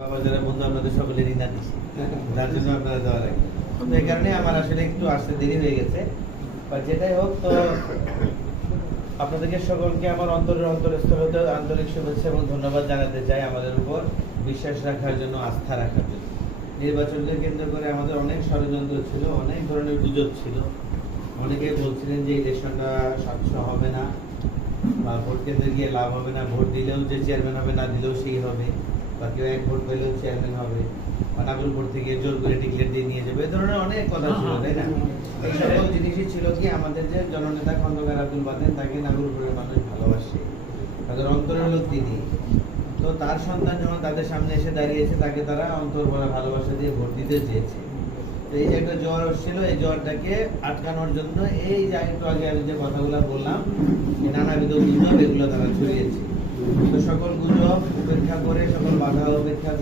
বাবার যারা বন্ধু আপনাদের সকলেরই জানিস, যার জন্য আপনারা দেওয়া লাগে। তো এই কারণে আমার আসলে একটু আসতে দেরি হয়ে গেছে, বা যেটাই হোক, তো আপনাদেরকে সকলকে আমার অন্তরস্থল হতে আন্তরিক শুভেচ্ছা এবং ধন্যবাদ জানাতে চাই আমাদের উপর বিশ্বাস রাখার জন্য, আস্থা রাখার জন্য। নির্বাচনকে কেন্দ্র করে আমাদের অনেক ষড়যন্ত্র ছিল, অনেক ধরনের গুজব ছিল। অনেকে বলছিলেন যে ইলেকশনটা স্বচ্ছ হবে না, বা ভোট কেন্দ্রে গিয়ে লাভ হবে না, ভোট দিলেও যে চেয়ারম্যান হবে, না দিলেও সেই হবে, বা কেউ এক ভোট পেলেও চেয়ারম্যান হবে, বা নাগরপুর থেকে জোর করে ডিক্লেয়ার দিয়ে নিয়ে যাবে, এই ধরনের অনেক কথা ছিল, তাই না? এই সকল জিনিসই ছিল কি, আমাদের যে জননেতা খন্দকার আব্দুল বাতেন, তাকে নাগরপুরের মানুষ ভালোবাসে, তাদের অন্তরের লোক তিনি। তো তার সন্তান যখন তাদের সামনে এসে দাঁড়িয়েছে, তাকে তারা অন্তর ভরা ভালোবাসা দিয়ে ভোট দিতে চেয়েছে। তো এই যে একটা জ্বর ছিল, এই জ্বরটাকে আটকানোর জন্য এই যে একটু আগে আমি যে কথাগুলো বললাম, নানাবিধ গুজব, এগুলো তারা ছড়িয়েছে। তো সকল গুজব উপেক্ষা করে, সকল বাধা উপেক্ষা করে